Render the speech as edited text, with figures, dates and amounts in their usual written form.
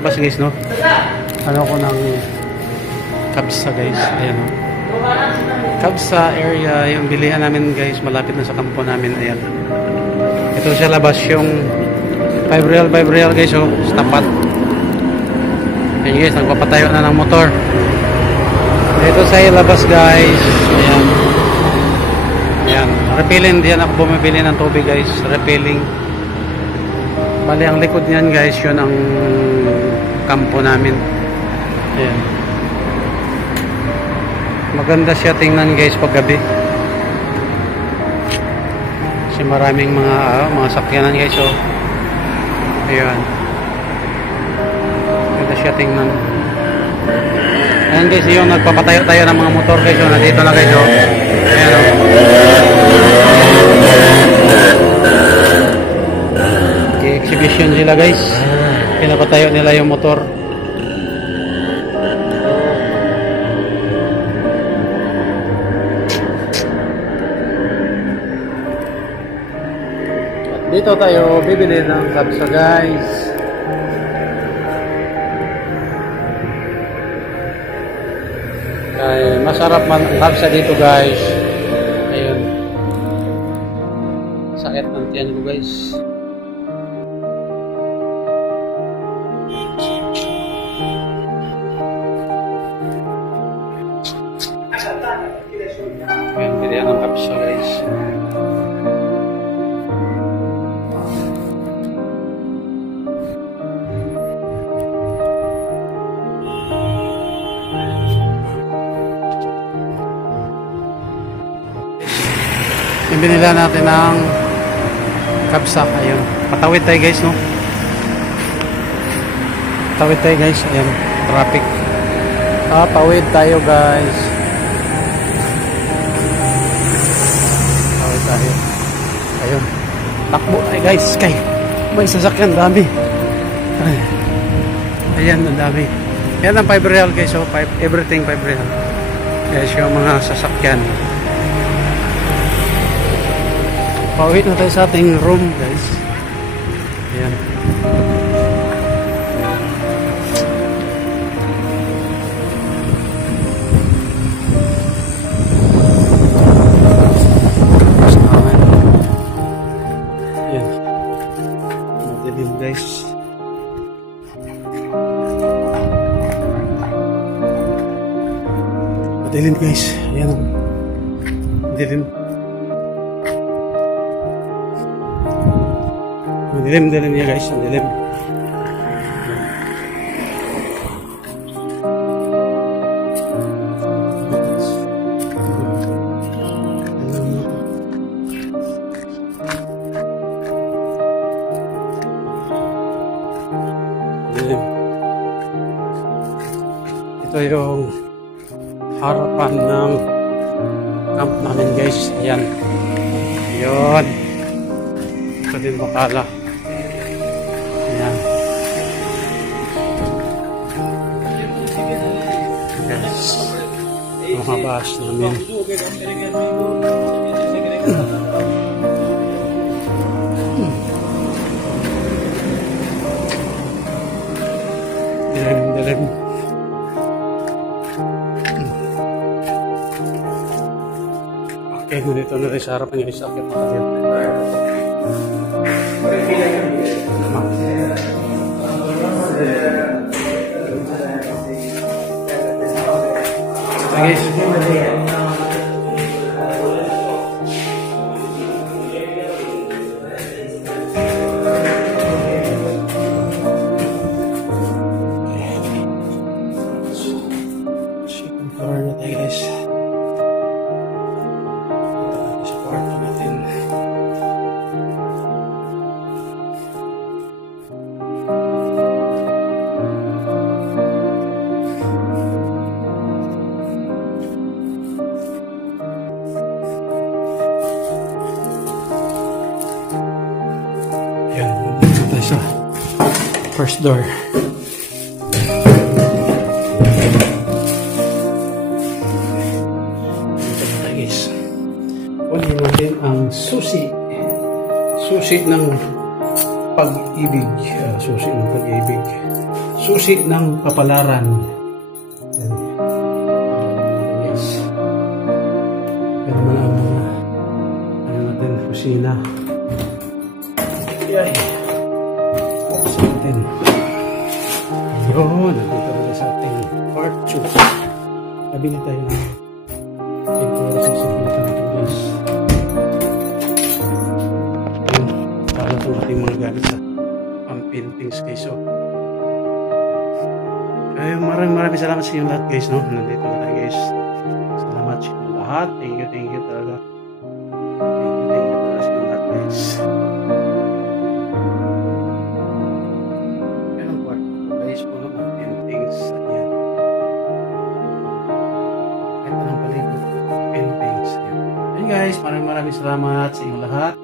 labas guys, no? Ano ko ng Kabsa guys. Ayan, no? Kabsa area, yung bilihan namin guys, malapit na sa kampo namin. Ayan. Ito siya labas, yung 5 real guys, oh, tapat. Ayan guys, nagpapatayo na ng motor. Ito sa labas guys. Ayan. Ayan. Refilling, diyan ako bumibili ng tubig guys. Refilling. Bali, ang likod niyan guys, yun ang kampo namin. Ayan. Maganda siya tingnan guys pag gabi. Kasi maraming mga sakyanan guys, oh. Ayan. Maganda siya tingnan. Ayan guys, yung nagpapatayo tayo ng mga motor guys, oh. Nandito na guys, oh. Ayan, oh. Exhibition sila guys. Pinapatayo nila yung motor. Dito tayo bibili ng Kabsa guys. Ay, masarap man ang Kabsa dito guys. Ayun. Sakit ng tiyan ko guys. Ayun, bilihan ng Kabsa guys. Binila natin ng Kabsa. Ayun. Patawid tayo guys, no? Patawid tayo guys. Ayun. Traffic. Patawid tayo guys. Patawid tayo. Ayun. Takbo tayo guys. Kay may sasakyan. Dami. Ayan. Ang dami. Yan ang 5 real guys. So, everything 5 real. Yes, yung mga sasakyan. Pauwi na tayo sa ating room guys. Ayan. Ayan. Madilim guys. Madilim guys. Ayan. Madilim. Dilim niya guys, ang dilim. Dilim. Ito yung harapan ng camp namin guys. Ayan. Yun. Ito din bakala. Ayan. Yes. Mga bash namin. Dilim. Okay, nandito na rin sa harapan yung isakit na tayo. Guys, second floor na tayo guys. Sa kwarto natin. First door. Dito na tayo guys. Kunin natin ang susi. Susi ng pag-ibig. Susi ng pag-ibig. susi ng kapalaran. Yan. Yes. Yan naman ang ano natin, kusina. Yay. Buksan natin. Ayun, nandito na sa ating part 2. Kabili tayo ng pintura sa susunod natin, guys. Ayun, para itong ating mga gamit sa paintings, guys. So, ayun, maraming salamat sa inyo lahat, guys, no? Nandito na tayo, guys. Salamat sa inyo lahat. Thank you talaga. Thank you talaga sa inyo lahat, guys. Guys, maraming salamat sa inyong lahat.